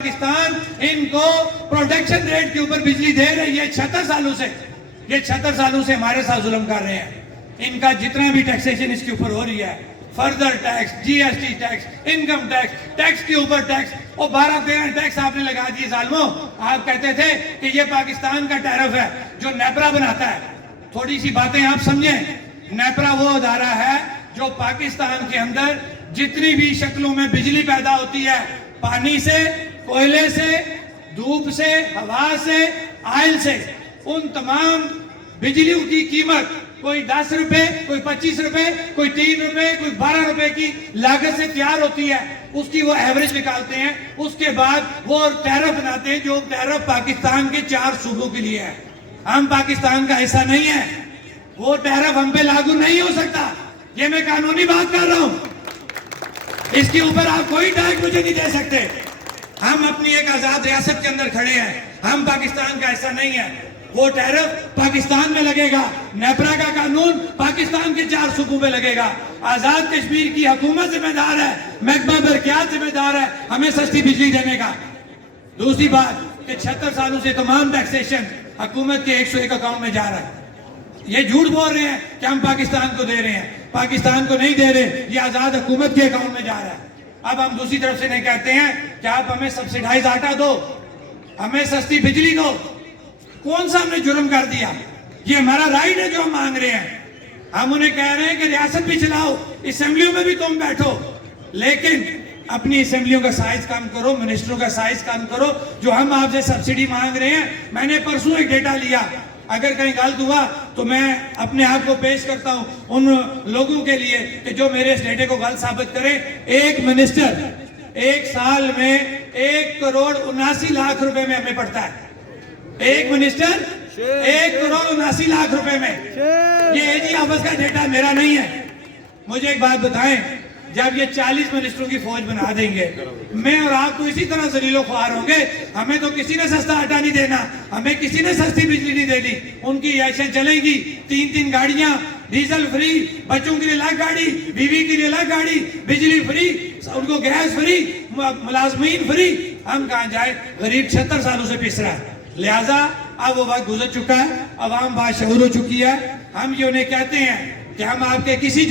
پاکستان ان کو production rate کے اوپر بجلی دے رہی ہے 76 سالوں سے. یہ 76 سالوں سے ہمارے ساتھ ظلم کر رہے ہیں. ان کا جتنا بھی ٹیکسیشن اس کے اوپر ہو رہی ہے, further tax, G S T tax, income tax, tax کے اوپر ٹیکس, اور 12-13 ٹیکس آپ نے لگا دیے ظالموں. آپ کہتے تھے کہ یہ پاکستان کا ٹیرف ہے جو نیپرا بناتا ہے. تھوڑی سی باتیں آپ سمجھیں. نیپرا وہ ادارہ ہے جو پاکستان کے اندر جتنی بھی شکلوں میں بجلی پیدا ہوتی ہے, پانی سے, کوئلے سے, دھوپ سے, ہوا سے, آئل سے, ان تمام بجلیوں کی قیمت کوئی 10 روپے, کوئی 25 روپے, کوئی 3 روپے, کوئی 12 روپے کی لاگت سے تیار ہوتی ہے. اس کی وہ ایوریج نکالتے ہیں. اس کے بعد وہ ٹیرف بناتے ہیں جو ٹیرف پاکستان کے 4 صوبوں کے لیے ہے. ہم پاکستان کا حصہ نہیں ہے, وہ ٹیرف ہم پہ لاگو نہیں ہو سکتا. یہ میں قانونی بات کر رہا ہوں. اس کے اوپر آپ کوئی ٹیکس مجھے نہیں دے سکتے. ہم اپنی ایک آزاد ریاست کے اندر کھڑے ہیں. ہم پاکستان کا حصہ نہیں ہے. وہ ٹیرف پاکستان میں لگے گا. نیپرا کا قانون پاکستان کے 4 صوبوں میں لگے گا. آزاد کشمیر کی حکومت ذمہ دار ہے, محکمہ برقیات ذمہ دار ہے ہمیں سستی بجلی دینے کا. دوسری بات کہ 76 سالوں سے تمام ٹیکسیشن حکومت کے 101 اکاؤنٹ میں جا رہا ہے. یہ جھوٹ بول رہے ہیں کہ ہم پاکستان کو دے رہے ہیں. پاکستان کو نہیں دے رہے, یہ آزاد حکومت کے اکاؤنٹ میں جا رہا ہے. اب ہم دوسری طرف سے نہیں کہتے ہیں کہ آپ ہمیں سبسیڈائز آٹا دو, ہمیں سستی بجلی دو. کون سا ہم نے جرم کر دیا؟ یہ ہمارا رائٹ ہے جو ہم مانگ رہے ہیں. ہم انہیں کہہ رہے ہیں کہ ریاست بھی چلاؤ, اسمبلیوں میں بھی تم بیٹھو, لیکن اپنی اسمبلیوں کا سائز کام کرو, منسٹروں کا سائز کام کرو. جو ہم آپ سے سبسیڈی مانگ رہے ہیں, میں نے پرسوں ایک ڈیٹا لیا, اگر کہیں غلط ہوا تو میں اپنے آپ کو پیش کرتا ہوں ان لوگوں کے لیے کہ جو میرے اس ڈیٹے کو غلط ثابت کریں. ایک منسٹر ایک سال میں 1,79,00,000 روپے میں ہمیں پڑتا ہے. ایک منسٹر 1,79,00,000 روپے میں. یہ اے جی آفس کا ڈیٹا میرا نہیں ہے. مجھے ایک بات بتائیں, جب یہ 40 منسٹروں کی فوج بنا دیں گے, میں اور آپ تو اسی طرح ذلیل و خوار ہوں گے. ہمیں تو کسی نے سستا آٹا نہیں دینا, ہمیں کسی نے سستی بجلی نہیں دینی. ان کی عیشیں چلیں گی, 3 گاڑیاں, ڈیزل فری, بچوں کے لیے الگ گاڑی, بیوی کے لیے الگ گاڑی, بجلی فری, ان کو گیس فری, ملازمین فری. ہم کہاں جائیں؟ غریب 76 سالوں سے پس رہا ہے. لہٰذا اب وہ وقت گزر چکا ہے, عوام باشعور ہو چکی ہے. ہم یہ انہیں کہتے ہیں کہ ہم آپ کے کسی